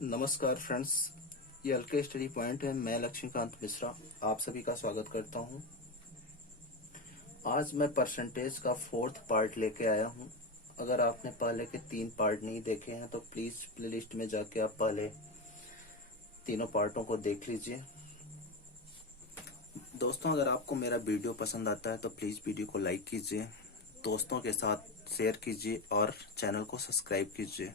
नमस्कार फ्रेंड्स, ये LK study point है। मैं लक्ष्मीकांत मिश्रा आप सभी का स्वागत करता हूं। आज मैं परसेंटेज का फोर्थ पार्ट लेके आया हूं। अगर आपने पहले के 3 पार्ट नहीं देखे हैं तो प्लीज़ प्लेलिस्ट में जाके आप पहले तीनों पार्टों को देख लीजिए। दोस्तों, अगर आपको मेरा वीडियो पसंद आता है तो प्लीज़ वीडियो को लाइक कीजिए, दोस्तों के साथ शेयर कीजिए और चैनल को सब्सक्राइब कीजिए।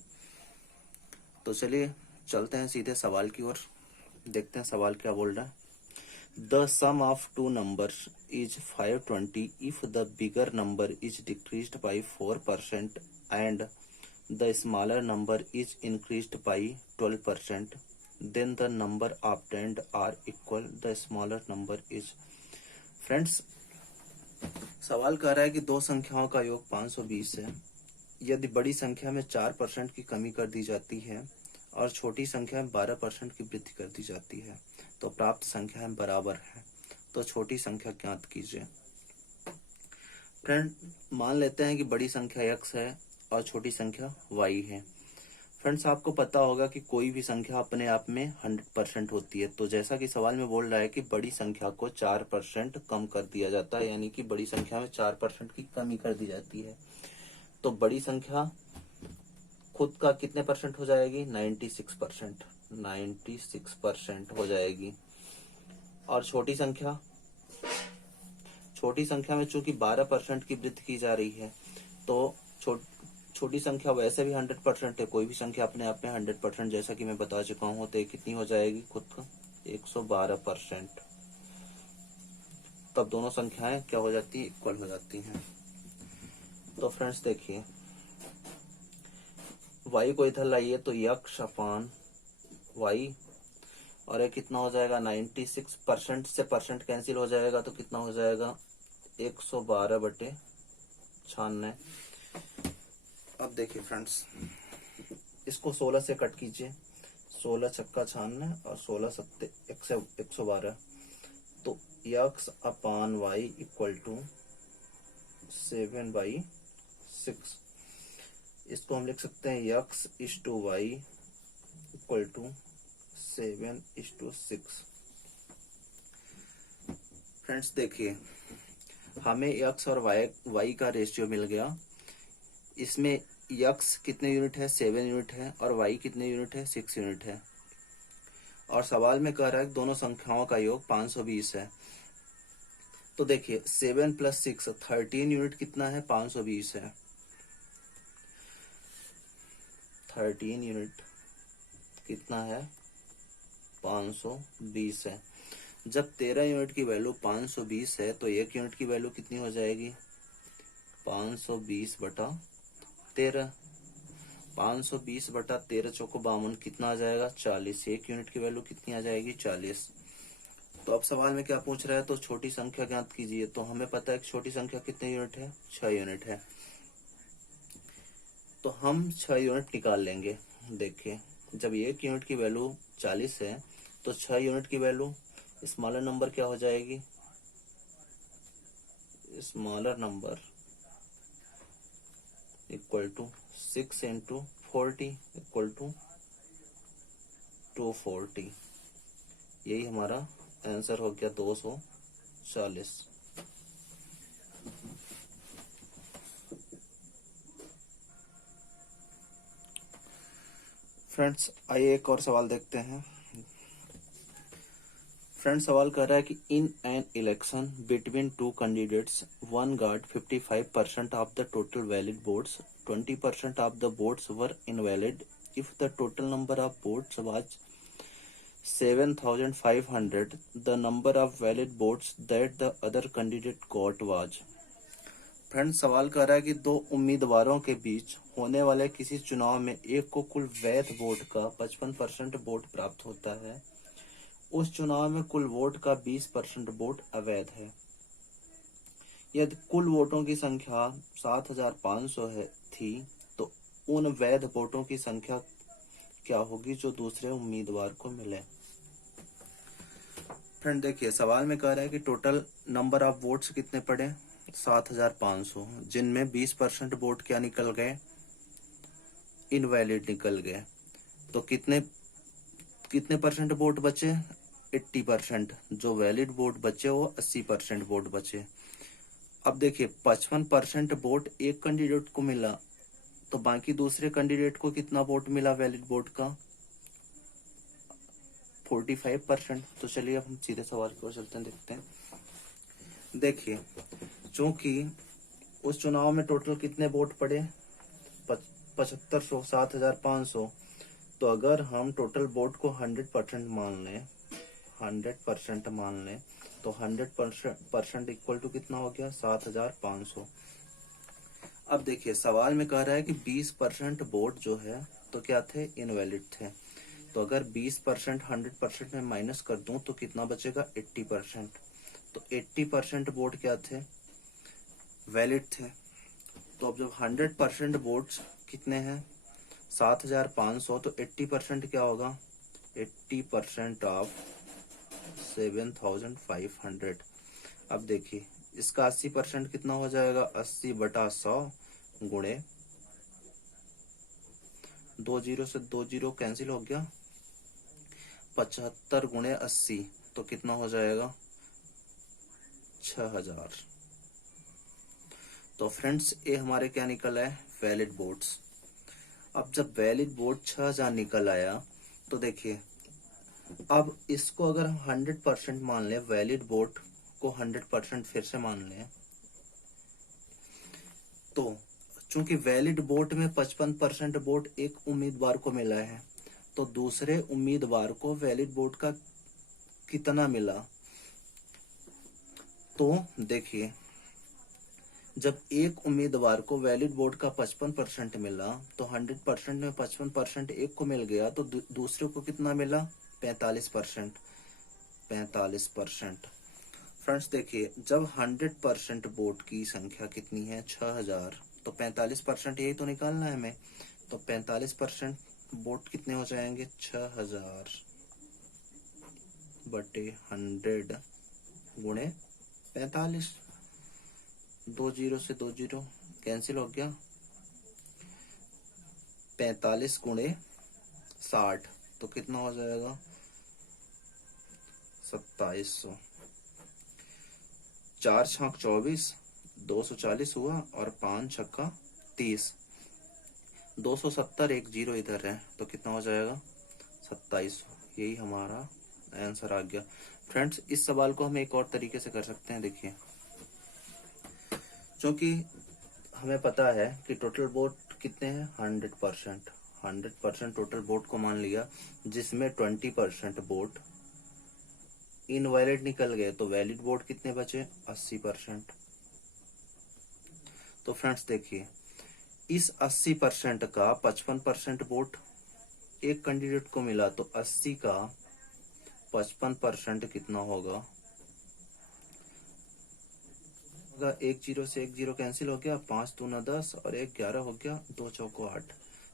तो चलिए चलते हैं सीधे सवाल की ओर। देखते हैं सवाल क्या बोल रहा है। The sum of two numbers is 520 if the bigger number is decreased by 4% and the smaller number is increased by 12%. Then the number obtained are equal. The smaller number is. Friends, सवाल कह रहा है कि दो संख्याओं का योग 520 है। यदि बड़ी संख्या में 4% की कमी कर दी जाती है और छोटी संख्या में 12% की वृद्धि कर दी जाती है तो प्राप्त संख्याएं बराबर है। तो छोटी संख्या ज्ञात कीजिए। फ्रेंड, मान लेते हैं कि बड़ी संख्या x है और छोटी संख्या y है। फ्रेंड्स, आपको पता होगा कि कोई भी संख्या अपने आप में 100% होती है। तो जैसा कि सवाल में बोल रहा है कि बड़ी संख्या को 4% कम कर दिया जाता है, यानी कि बड़ी संख्या में 4% की कमी कर दी जाती है। तो बड़ी संख्या खुद का कितने परसेंट हो जाएगी? 96%। 96% हो जाएगी। और छोटी संख्या में चूंकि 12% की वृद्धि की जा रही है तो छोटी संख्या वैसे भी 100% है। कोई भी संख्या अपने आप में 100%, जैसा कि मैं बता चुका हूँ, तो ये कितनी हो जाएगी? खुद का 112%। तब दोनों संख्याएं क्या हो जाती है? इक्वल हो जाती हैं। तो फ्रेंड्स देखिए, y को इधर लाइए तो यक्ष अपान y, और ये कितना हो जाएगा? 96%। से परसेंट कैंसिल हो जाएगा तो कितना हो जाएगा? 112/96। अब देखिए फ्रेंड्स, इसको 16 से कट कीजिए। 16 छक्का 96 और 16 सत्ते 112। तो X upon Y equal to 7/6। इसको हम लिख सकते हैं X is to Y equal to 7:6। Friends देखिए, हमें यक्स और वाई का रेशियो मिल गया। इसमें यक्स कितने यूनिट है? 7 यूनिट है। और वाई कितने यूनिट है? 6 यूनिट है। और सवाल में कह रहा है दोनों संख्याओं का योग 520 है। तो देखिए 7 + 6 13 यूनिट कितना है? 520 है। 13 यूनिट कितना है? 520 है। जब 13 यूनिट की वैल्यू 520 है तो 1 यूनिट की वैल्यू कितनी हो जाएगी? 520/13। 520/13 चौको 52 कितना आ जाएगा? 40। 1 यूनिट की वैल्यू कितनी आ जाएगी? 40। तो अब सवाल में क्या पूछ रहा है? तो छोटी संख्या ज्ञात कीजिए। तो हमें पता है कि छोटी संख्या कितने यूनिट है? 6 यूनिट है। तो हम 6 यूनिट निकाल लेंगे। देखिए, जब 1 यूनिट की वैल्यू 40 है तो 6 यूनिट की वैल्यू स्मॉलर नंबर क्या हो जाएगी? Smaller number equal to 6 × 40 equal to 240। यही हमारा आंसर हो गया 240। फ्रेंड्स आइए एक और सवाल देखते हैं। फ्रेंड्स, सवाल कर रहा है कि in an election between two candidates one got 55% of the total valid votes, 20% of the votes were invalid. If the total number of votes was 7,500, the number of valid votes that the other candidate got was. Friends, सवाल कर रहा है कि दो उम्मीदवारों के बीच होने वाले किसी चुनाव में एक को कुल वैध वोट का 55% वोट प्राप्त होता है। उस चुनाव में कुल वोट का 20% वोट अवैध है। यदि कुल वोटों की संख्या 7,500 थी तो उन वैध वोटों की संख्या क्या होगी जो दूसरे उम्मीदवार को मिले। फ्रेंड देखिए, सवाल में कह रहा है कि टोटल नंबर ऑफ वोट्स कितने पड़े? 7,500, जिनमें 20% वोट क्या निकल गए? इनवैलिड निकल गए। तो कितने कितने परसेंट वोट बचे? 80%। जो वैलिड वोट बचे वो 80% वोट बचे। अब देखिए 55% वोट एक कैंडिडेट को मिला, तो बाकी दूसरे कैंडिडेट को कितना वोट मिला वैलिड वोट का? 45%। तो चलिए अब हम सीधे सवाल की ओर चलते हैं, देखते हैं। देखिए चूंकि उस चुनाव में टोटल कितने वोट पड़े? 7500, 7500। तो अगर हम टोटल वोट को 100% मान लें, 100% मान लें, तो 100% इक्वल टू कितना हो गया? 7500। अब देखिए सवाल में कह रहा है कि 20% वोट जो है तो क्या थे? इनवैलिड थे। तो अगर 20% 100% में माइनस कर दूं तो कितना बचेगा? 80%। तो 80% वोट क्या थे? वैलिड थे। तो अब जब 100% वोट्स कितने हैं? 7500, तो 80% क्या होगा? 80% ऑफ 7500। अब देखिए इसका 80% कितना हो जाएगा? 80/100 गुणे 20 से 20 कैंसिल हो गया, 75 गुणे 80 तो कितना हो जाएगा? 6000। तो फ्रेंड्स ये हमारे क्या निकल आए? Valid votes. अब जब वैलिड वोट 6000 निकल आया तो देखिए अब इसको अगर हम 100% मान लें, वैलिड वोट को 100% फिर से मान लें, तो चूंकि वैलिड वोट में 55% वोट एक उम्मीदवार को मिला है, तो दूसरे उम्मीदवार को वैलिड वोट का कितना मिला? तो देखिए जब एक उम्मीदवार को वैलिड वोट का 55% मिला, तो 100% में 55% एक को मिल गया, तो दूसरे को कितना मिला? 45%। 45%। फ्रेंड्स देखिए जब 100% वोट की संख्या कितनी है? 6000। तो 45% यही तो निकालना है हमें। तो 45% वोट कितने हो जाएंगे? 6000 बटे 100 गुणे 45। 20 से 20 कैंसिल हो गया, 45 गुणे 60 तो कितना हो जाएगा? 2700। 4 छाक 24, 240 हुआ, और 5 छक्का 30। 270, एक जीरो इधर है, तो कितना हो जाएगा? 2700। यही हमारा आंसर आ गया। फ्रेंड्स इस सवाल को हम एक और तरीके से कर सकते हैं। देखिए क्योंकि हमें पता है कि टोटल वोट कितने हैं? 100%। 100% टोटल वोट को मान लिया, जिसमें 20% वोट इनवैलिड निकल गए, तो वैलिड वोट कितने बचे? 80%। तो फ्रेंड्स देखिए इस 80% का 55% वोट एक कैंडिडेट को मिला, तो 80 का 55% कितना होगा? एक जीरो से एक जीरो कैंसिल हो गया, 5 दूना 10 और 1 11 हो गया, 2 चौको 8।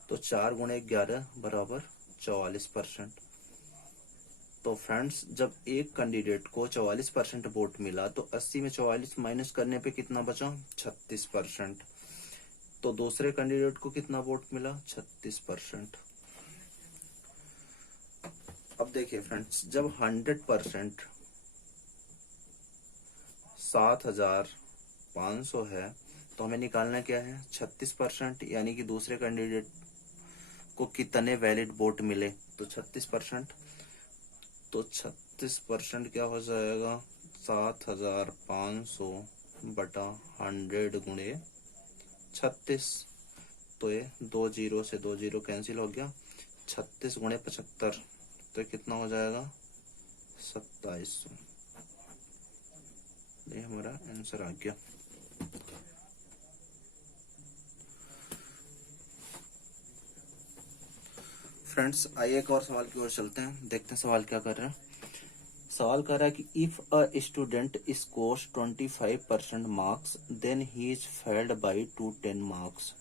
तो 4 गुणे 11 बराबर 44%। तो फ्रेंड्स जब एक कैंडिडेट को 44% वोट मिला, तो 80 में 44 माइनस करने पे कितना बचा? 36%। तो दूसरे कैंडिडेट को कितना वोट मिला? 36%। अब देखिए फ्रेंड्स जब 100% 7500 है, तो हमें निकालना क्या है? 36%, यानी कि दूसरे कैंडिडेट को कितने वैलिड वोट मिले? तो 36%। तो 36% क्या हो जाएगा? 7500 बटा 100 गुणे 36। तो ये 20 से 20 कैंसिल हो गया, 36 गुणे 75 तो कितना हो जाएगा? 2700। ये हमारा आंसर आ गया। फ्रेंड्स आइए एक और सवाल की ओर चलते हैं, देखते हैं सवाल क्या कर रहे हैं। सवाल कर रहा है कि if a student scores 25% marks then he is failed by 10 marks,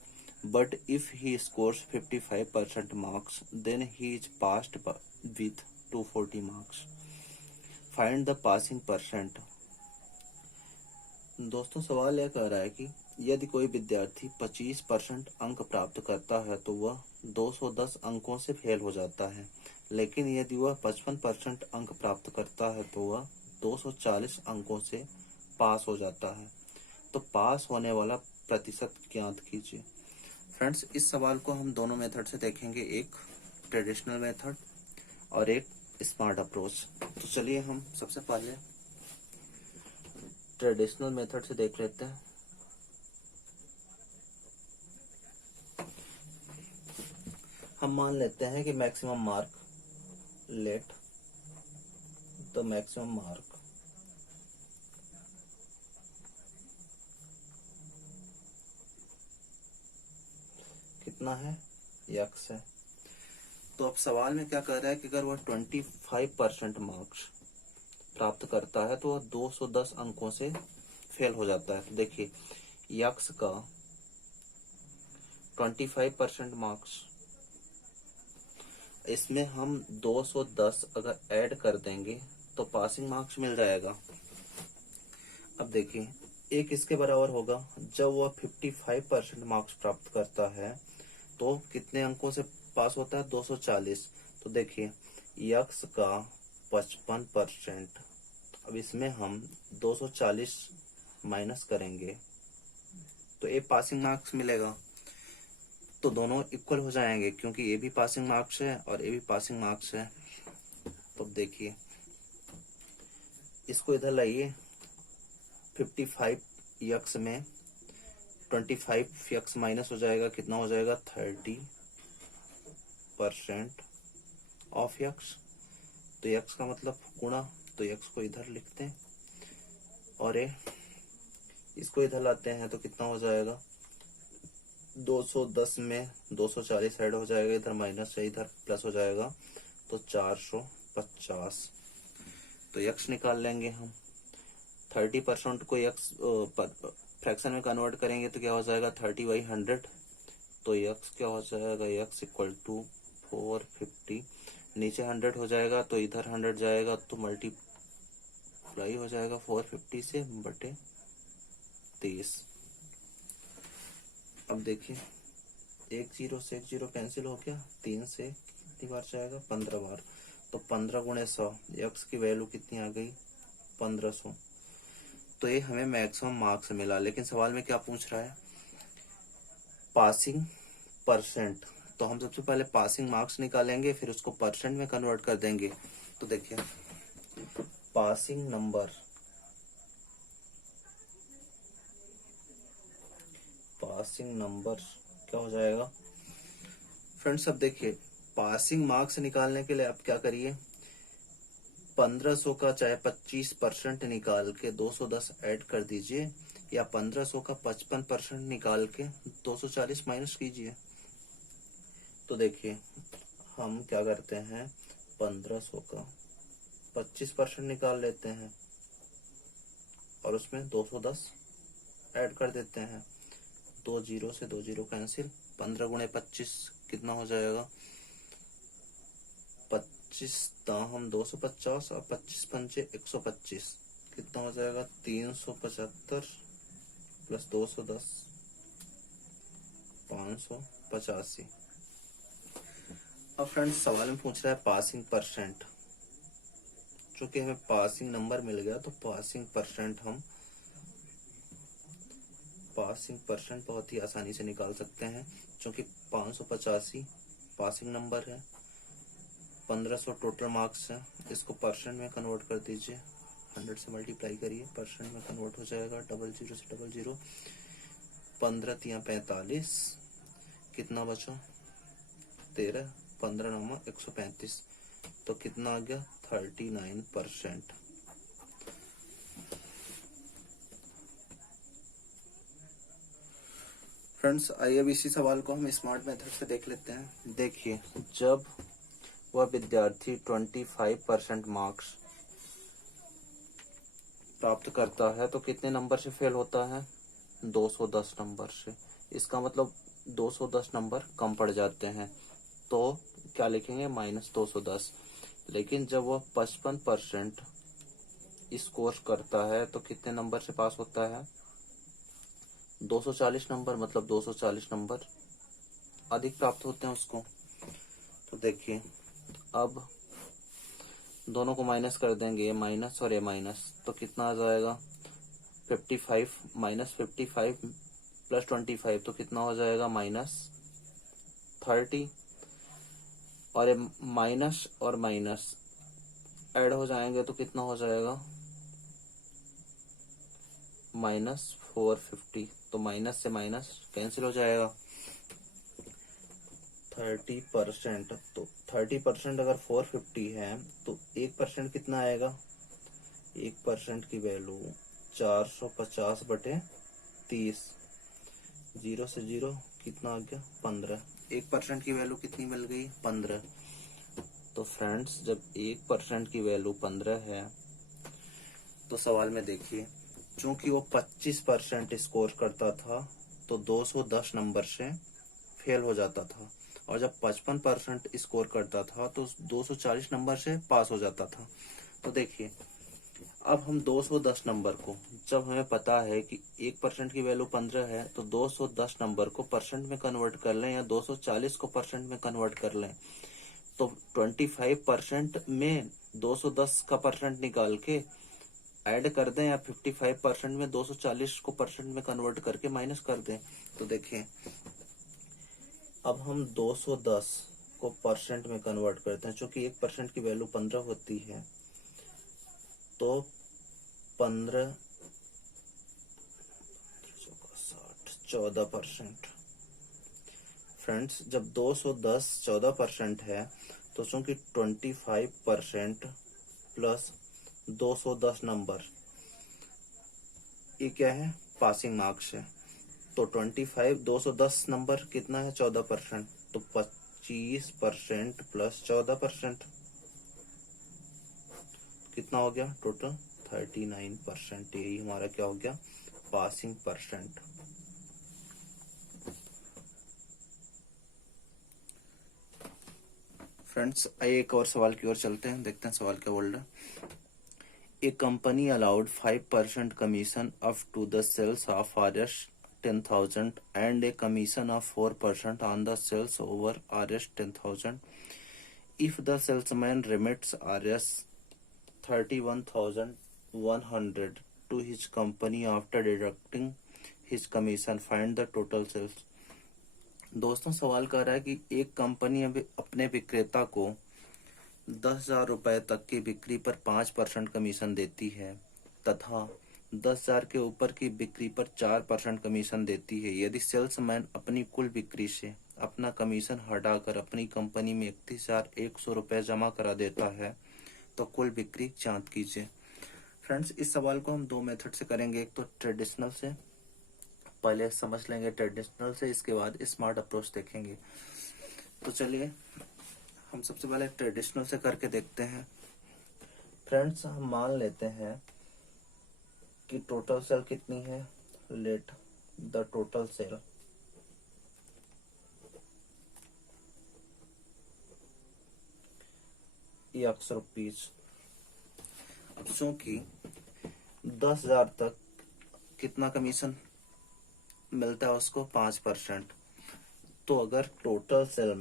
but if he scores 55% marks then he is passed with 240 marks, find the passing percent. दोस्तों सवाल यह कह रहा है कि यदि कोई विद्यार्थी 25% अंक प्राप्त करता है तो वह 210 अंकों से फेल हो जाता है, लेकिन यदि वह 55% अंक प्राप्त करता है तो वह 240 अंकों से पास हो जाता है। तो पास होने वाला प्रतिशत ज्ञात कीजिए। फ्रेंड्स, इस सवाल को हम दोनों मेथड से देखेंगे, एक ट्रेडिशनल मेथड और एक स्मार्ट अप्रोच। तो चलिए हम सबसे पहले ट्रेडिशनल मेथड से देख लेते हैं। हम मान लेते हैं कि maximum mark, let the maximum mark कितना है, यक्स है। तो अब सवाल में क्या कह रहा है कि अगर वह 25% मार्क्स प्राप्त करता है तो वह 210 अंकों से फेल हो जाता है। तो देखिए, यक्स का 25% मार्क्स, इसमें हम 210 अगर ऐड कर देंगे तो पासिंग मार्क्स मिल जाएगा। अब देखिए, एक इसके बराबर होगा, जब वह 55% मार्क्स प्राप्त करता है तो कितने अंकों से पास होता है, 240। तो देखिए, यक्स का 55%, अब इसमें हम 240 माइनस करेंगे तो ये पासिंग मार्क्स मिलेगा। तो दोनों इक्वल हो जाएंगे क्योंकि ये भी पासिंग मार्क्स है और ये भी पासिंग मार्क्स है। तो देखिए, इसको इधर लाइए, 55 यक्स में 25 यक्स माइनस हो जाएगा, कितना हो जाएगा, 30% ऑफ यक्स। तो यक्स का मतलब गुणा, तो यक्स को इधर लिखते हैं और ये इसको इधर लाते हैं तो कितना हो जाएगा, 210 में 240 ऐड हो जाएगा, इधर माइनस है, इधर प्लस हो जाएगा, तो 450। तो यक्स निकाल लेंगे हम। 30% को यक्स फ्रैक्शन में कन्वर्ट करेंगे तो क्या हो जाएगा, 30/100। तो यक्स क्या हो जाएगा, यक्स इक्वल टू 450। नीचे 100 हो जाएगा तो इधर 100 जाएगा तो मल्टीप्लाई हो जाएगा 450 से बटे 30। अब देखिए, एक जीरो से एक जीरो कैंसिल हो गया, 3 से कितनी बार जाएगा, 15 बार। तो 15 गुणे 100, यक्स की वैल्यू कितनी आ गई, 1500। तो ये हमें मैक्सिमम मार्क्स मिला। लेकिन सवाल में क्या पूछ रहा है, पासिंग परसेंट। तो हम सबसे पहले पासिंग मार्क्स निकालेंगे, फिर उसको परसेंट में कन्वर्ट कर देंगे। तो देखिए, पासिंग नंबर, पासिंग नंबर क्या हो जाएगा फ्रेंड्स। अब देखिए, पासिंग मार्क्स निकालने के लिए आप क्या करिए, 1500 का चाहे 25% निकाल के 210 ऐड कर दीजिए, या 1500 का 55% निकाल के 240 माइनस कीजिए। तो देखिए, हम क्या करते हैं, 1500 का 25% निकाल लेते हैं और उसमें 210 ऐड कर देते हैं। 2 जीरो से 2 जीरो कैंसिल, 15 गुणे 25 कितना हो जाएगा, 25 हम 250 और 25 पंचे 125, कितना हो जाएगा, 375 प्लस 210 585। अब फ्रेंड्स, सवाल में पूछ रहा है पासिंग परसेंट। चूंकि हमें पासिंग नंबर मिल गया तो पासिंग परसेंट बहुत ही आसानी से निकाल सकते हैं। क्योंकि 585 पासिंग नंबर है, 1500 टोटल मार्क्स है, इसको परसेंट में कन्वर्ट कर दीजिए, 100 से मल्टीप्लाई करिए, परसेंट में कन्वर्ट हो जाएगा, 00 से 00, 15 तिया 45, कितना बचा, 13, 15 9 135, तो कितना आ गया, 39%। फ्रेंड्स, आइए अब इसी सवाल को हम स्मार्ट मेथड से देख लेते हैं। देखिए, जब वह विद्यार्थी 25% मार्क्स प्राप्त करता है तो कितने नंबर से फेल होता है, 210 नंबर से। इसका मतलब 210 नंबर कम पड़ जाते हैं, तो क्या लिखेंगे, -210। लेकिन जब वह 55% स्कोर करता है तो कितने नंबर से पास होता है, 240 नंबर, मतलब 240 नंबर अधिक प्राप्त होते हैं उसको। तो देखिए अब दोनों को माइनस कर देंगे, ये माइनस और ये माइनस, तो कितना आ जाएगा 55 माइनस 55 प्लस 25, तो कितना हो जाएगा -30। और ये माइनस और माइनस ऐड हो जाएंगे तो कितना हो जाएगा -450। तो माइनस से माइनस कैंसिल हो जाएगा। 30%, तो 30% अगर 450 है तो 1% कितना आएगा, 1% की वैल्यू 450/30। जीरो से जीरो कितना आ गया 15। 1% की वैल्यू कितनी मिल गई 15। तो फ्रेंड्स जब 1% की वैल्यू 15 है तो सवाल में देखिए, चूंकि वो 25% स्कोर करता था तो 210 नंबर से फेल हो जाता था, और जब 55% स्कोर करता था तो 240 नंबर से पास हो जाता था। तो देखिए अब हम 210 नंबर को, जब हमें पता है कि 1% की वैल्यू 15 है, तो 210 नंबर को परसेंट में कन्वर्ट कर लें या 240 को परसेंट में कन्वर्ट कर लें। तो 25% में 210 का परसेंट निकाल के ऐड कर दें, या 55% में 240 को परसेंट में कन्वर्ट करके माइनस कर दें। तो देखिए अब हम 210 को परसेंट में कन्वर्ट करते हैं, चूंकि 1% की वैल्यू 15 होती है, तो 15 14%। फ्रेंड्स जब 210 14% है तो चूंकि 25% प्लस 210 नंबर, ये क्या है पासिंग मार्क्स है। तो 25 210 नंबर कितना है 14%, तो 25% प्लस 14% कितना हो गया टोटल 39%। यही हमारा क्या हो गया पासिंग परसेंट। फ्रेंड्स आइए एक और सवाल की ओर चलते हैं, देखते हैं सवाल क्या बोल रहा है। A company allowed 5% commission up to the sales of Rs 10,000 and a commission of 4% on the sales over Rs 10,000 if the salesman remits Rs 31,100 to his company after deducting his commission. Find the total sales. दोस्तों सवाल कर रहा है कि एक company अभी अपने विक्रेता को 10,000 रुपए तक की बिक्री पर 5% कमीशन देती है तथा 10,000 के ऊपर की बिक्री पर 4% कमीशन देती है। यदि सेल्समैन अपनी कुल बिक्री से अपना कमीशन हटाकर अपनी कंपनी में 31,100 रुपए जमा करा देता है तो कुल बिक्री ज्ञात कीजिए। फ्रेंड्स इस सवाल को हम दो मेथड से करेंगे, एक तो ट्रेडिशनल से, पहले समझ लेंगे ट्रेडिशनल से, इसके बाद स्मार्ट अप्रोच देखेंगे। तो चलिए हम सबसे पहले ट्रेडिशनल से करके देखते हैं। फ्रेंड्स हम मान लेते हैं कि टोटल सेल कितनी है, लेट द टोटल सेल ₹100। अब चूंकि 10,000 तक कितना कमीशन मिलता है उसको 5%, तो अगर टोटल सेल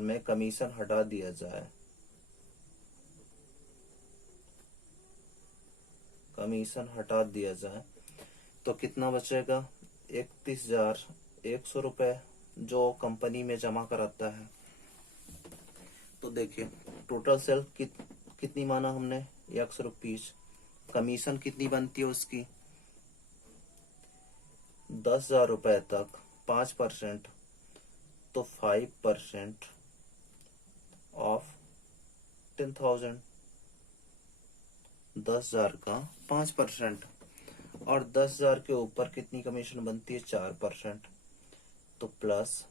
में कमीशन हटा दिया जाए, तो कितना बचेगा 31,100 रुपए जो कंपनी में जमा कराता है। तो देखिए टोटल सेल कितनी माना हमने ₹100, कमीशन कितनी बनती है उसकी 10,000 रुपए तक 5%, तो 5% ऑफ 10,000, 10,000 का 5%, और 10,000 के ऊपर कितनी कमीशन बनती है 4%, तो प्लस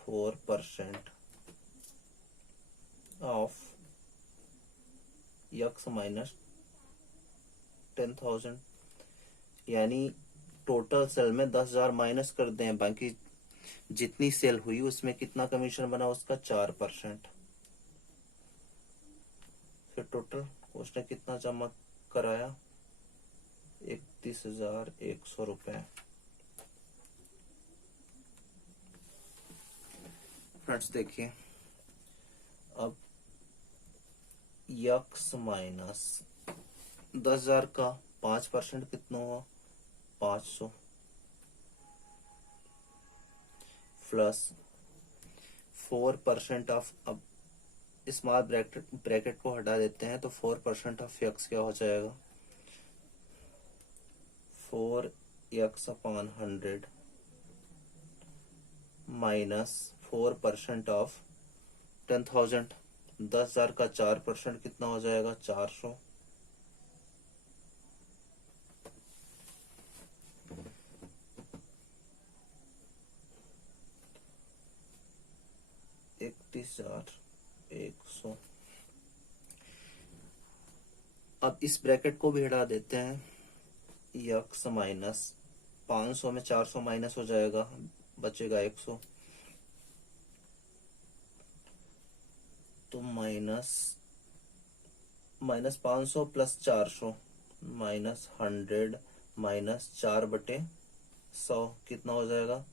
4% ऑफ x माइनस 10,000। यानी टोटल सेल में 10,000 माइनस कर दें, बाकी जितनी सेल हुई उसमें कितना कमीशन बना उसका 4%। फिर टोटल उसने कितना जमा कराया, 31,100 रुपये। फ्रेंड्स देखिए, अब यक्स माइनस 10,000 का 5% कितना हुआ, 500, प्लस 4% ऑफ, अब स्मॉल ब्रैकेट को हटा देते हैं तो 4% ऑफ यक्स क्या हो जाएगा, 4x/100 माइनस 4% ऑफ 10,000। 10,000 का 4% कितना हो जाएगा, 400। $31,100। अब इस ब्रैकेट को भी हटा देते हैं, यक्स माइनस 500 में 400 माइनस हो जाएगा, बचेगा 100। तो माइनस 500 प्लस 400 माइनस 100 माइनस 4/100 कितना हो जाएगा,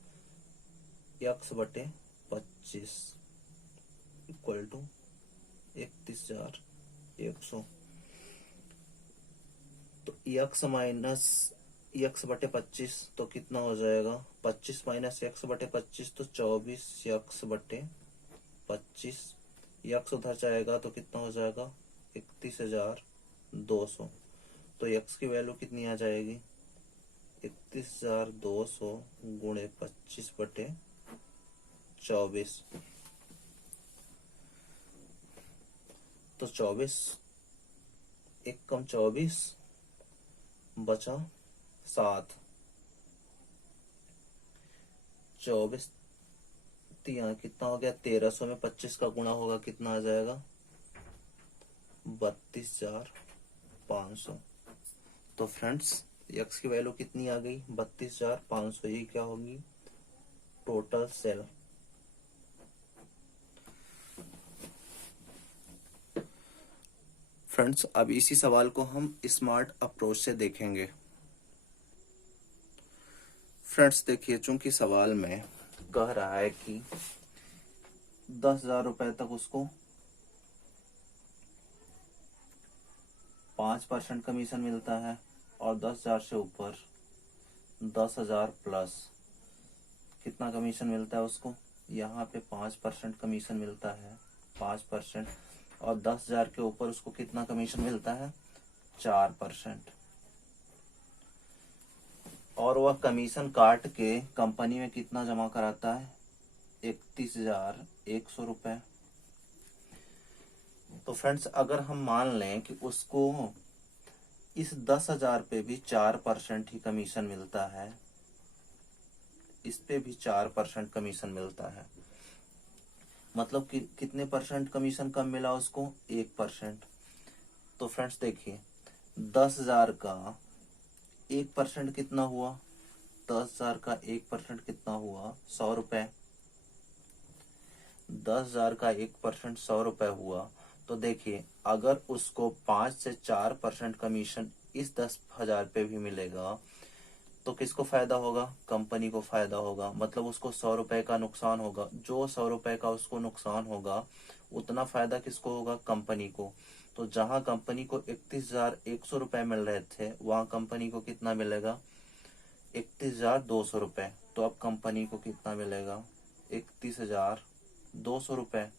x/25 इक्वल टू 31,100। तो x माइनस x/25 तो कितना हो जाएगा, 25 माइनस x/25 तो 24x/25। x उधर जाएगा तो कितना हो जाएगा, 31,200। तो x की वैल्यू कितनी आ जाएगी, 31,200 गुणे 25/24। तो 24 एक कम 24 बचा 7, 24 यहाँ कितना हो गया, 1300 में 25 का गुणा होगा, कितना आ जाएगा, 32,500। तो फ्रेंड्स यक्स की वैल्यू कितनी आ गई, 32,500। ये क्या होगी, टोटल सेल। फ्रेंड्स अब इसी सवाल को हम स्मार्ट अप्रोच से देखेंगे। फ्रेंड्स देखिए, चूंकि सवाल में कह रहा है कि 10,000 रुपए तक उसको 5% कमीशन मिलता है, और 10,000 से ऊपर 10,000 प्लस कितना कमीशन मिलता है उसको, यहाँ पे 5% कमीशन मिलता है, 5%। और 10,000 के ऊपर उसको कितना कमीशन मिलता है, 4%। और वह कमीशन काट के कंपनी में कितना जमा कराता है, 31,100 रुपए। तो फ्रेंड्स अगर हम मान लें कि उसको इस 10,000 पे भी 4% ही कमीशन मिलता है, इस पे भी 4% कमीशन मिलता है, मतलब कि कितने परसेंट कमीशन कम मिला उसको, 1%। तो फ्रेंड्स देखिए, 10,000 का 1% कितना हुआ, 10,000 का 1% कितना हुआ, 100 रुपए। 10,000 का 1% 100 रुपए हुआ। तो देखिए, अगर उसको 5 से 4% कमीशन इस 10,000 पे भी मिलेगा तो किसको फायदा होगा, कंपनी को फायदा होगा। मतलब उसको 100 रुपए का नुकसान होगा, जो 100 रुपए का उसको नुकसान होगा उतना फायदा किसको होगा, कंपनी को। तो जहां कंपनी को 31,100 रुपए मिल रहे थे, वहां कंपनी को कितना मिलेगा, 31,200 रुपए। तो अब कंपनी को कितना मिलेगा, 31,200 रुपए।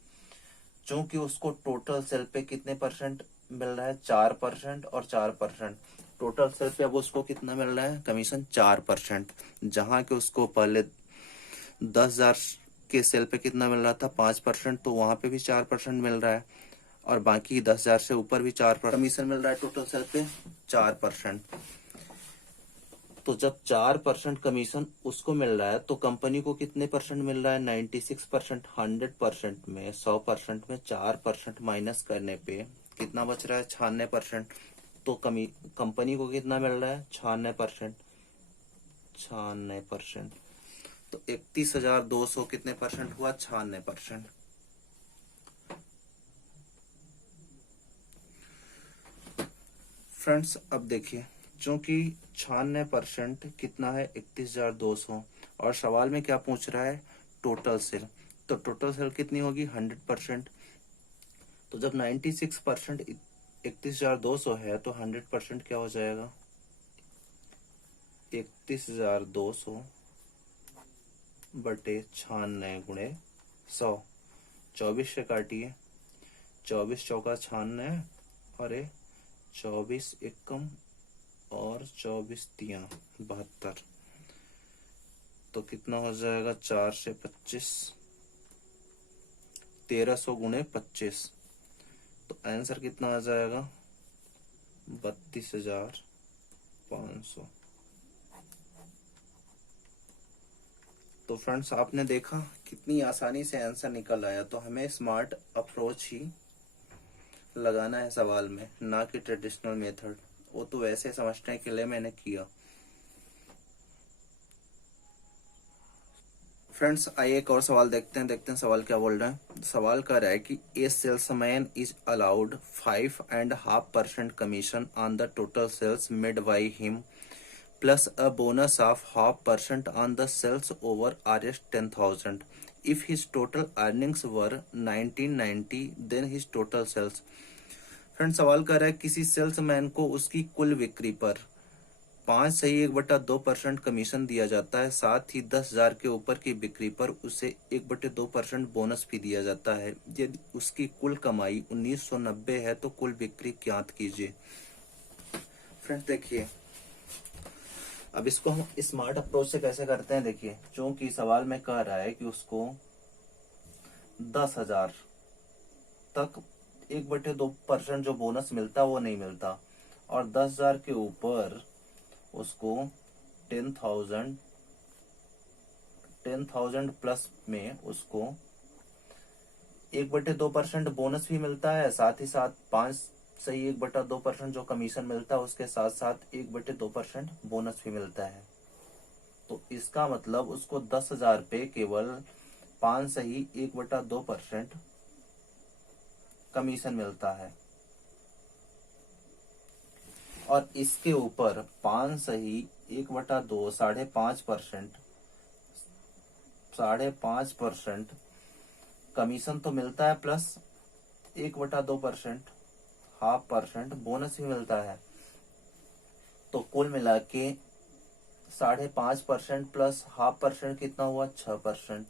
चूंकि उसको टोटल सेल पे कितने परसेंट मिल रहा है, 4% और 4%। टोटल सेल पे अब उसको कितना मिल रहा है कमीशन, 4%। जहां के उसको पहले 10,000 के सेल पे कितना मिल रहा था, 5%, तो वहां पे भी 4% मिल रहा है। और बाकी 10,000 से ऊपर भी 4% कमीशन मिल रहा है, टोटल सेल पे 4%। तो जब 4% कमीशन उसको मिल रहा है तो कंपनी को कितने परसेंट मिल रहा है, 96%। 100% में 100% में 4% माइनस करने पे कितना बच रहा है, 96%। तो कंपनी को कितना मिल रहा है, 96%। 96%। तो 31,200 कितने परसेंट हुआ, 96%। फ्रेंड्स अब देखिए, चूंकि 96% कितना है 31,200, और सवाल में क्या पूछ रहा है, टोटल सेल। तो टोटल सेल कितनी होगी, 100%। तो जब 96% 31,200 है तो 100% क्या हो जाएगा, 31,200 बटे 96 गुणे 100। 24 से काटिए, 24 चौका 96, और 24 एकम और 24 तिया 72। तो कितना हो जाएगा, 4 से 25, 1300 गुणे 25। तो आंसर कितना आ जाएगा, 32,500। तो फ्रेंड्स आपने देखा कितनी आसानी से आंसर निकल आया। तो हमें स्मार्ट अप्रोच ही लगाना है सवाल में, ना कि ट्रेडिशनल मेथड। वो तो वैसे समझने के लिए मैंने किया। फ्रेंड्स आइए एक और सवाल देखते हैं सवाल क्या बोल रहा है। सवाल कर रहा है कि a salesman is allowed 5.5% commission on the total sales made by him plus a bonus of 0.5% on the sales over Rs 10,000. If his total earnings were 1990, then his total sales. Friend सवाल कर रहा है किसी salesman को उसकी कुल बिक्री पर 5/1/2% कमीशन दिया जाता है, साथ ही 10,000 के ऊपर की बिक्री पर उसे 1/2% बोनस भी दिया जाता है। यदि उसकी कुल कमाई 1990 है तो कुल बिक्री ज्ञात कीजिए। फ्रेंड्स देखिए, अब इसको हम स्मार्ट अप्रोच से कैसे करते हैं। देखिए, चूंकि सवाल में कह रहा है कि उसको 10,000 तक 1/2% जो बोनस मिलता वो नहीं मिलता, और 10,000 के ऊपर उसको 10,000 प्लस में उसको 1/2% बोनस भी मिलता है, साथ ही साथ 5/1/2% जो कमीशन मिलता है उसके साथ साथ 1/2% बोनस भी मिलता है। तो इसका मतलब उसको 10,000 पे केवल 5/1/2% कमीशन मिलता है, और इसके ऊपर 5/1/2 5.5% कमीशन तो मिलता है, प्लस 1/2% 0.5% बोनस भी मिलता है। तो कुल मिला के 5.5% प्लस 0.5% कितना हुआ, 6%।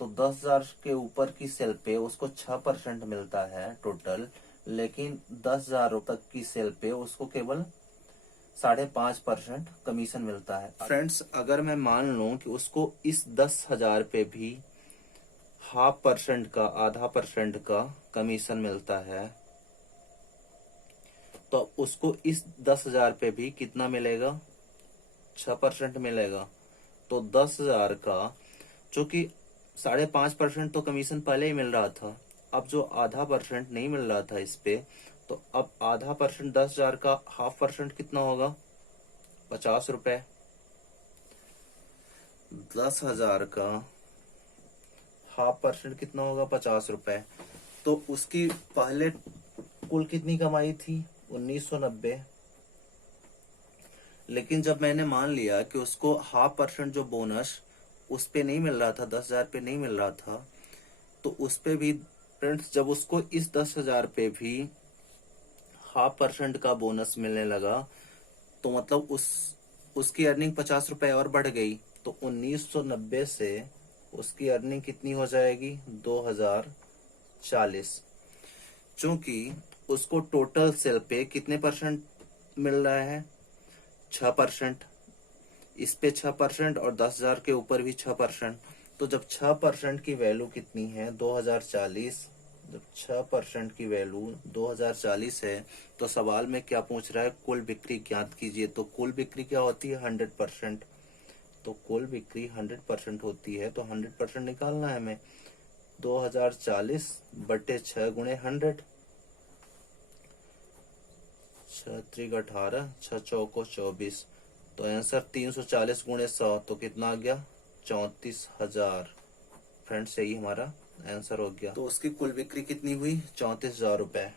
तो 10,000 के ऊपर की सेल पे उसको 6% मिलता है टोटल, लेकिन 10,000 तक की सेल पे उसको केवल 5.5% कमीशन मिलता है। फ्रेंड्स अगर मैं मान लूं कि उसको इस 10,000 पे भी 0.5% का, 0.5% का कमीशन मिलता है, तो उसको इस 10,000 पे भी कितना मिलेगा, 6% मिलेगा। तो 10,000 का, चूंकि 5.5% तो कमीशन पहले ही मिल रहा था, अब जो 0.5% नहीं मिल रहा था इस पे, तो अब 0.5% 10,000 का 0.5% कितना होगा, 50 रुपए। 10,000 का 0.5% कितना होगा, 50 रुपए। तो उसकी पहले कुल कितनी कमाई थी, 1990। लेकिन जब मैंने मान लिया कि उसको 0.5% जो बोनस उस पे नहीं मिल रहा था, 10,000 पे नहीं मिल रहा था, तो उस पे भी फ्रेंड्स जब उसको इस 10,000 पे भी 0.5% का बोनस मिलने लगा, तो मतलब उसकी अर्निंग 50 रुपए और बढ़ गई। तो 1990 से उसकी अर्निंग कितनी हो जाएगी, 2040। चूंकि उसको टोटल सेल पे कितने परसेंट मिल रहा है, 6%। इस पे 6% और 10,000 के ऊपर भी 6%। तो जब 6% की वैल्यू कितनी है, 2040, जब 6% की वैल्यू 2040 है, तो सवाल में क्या पूछ रहा है, कुल बिक्री ज्ञात कीजिए। तो कुल बिक्री क्या होती है, 100%। तो कुल बिक्री 100% होती है, तो 100% निकालना है हमें। 2040 बटे 6 गुणे 100, 6×3 = 18, 6×4 = 24। तो आंसर 340 गुणे 100, तो कितना आ गया, 34,000। फ्रेंड्स यही हमारा आंसर हो गया। तो उसकी कुल बिक्री कितनी हुई, 34,000 रुपए।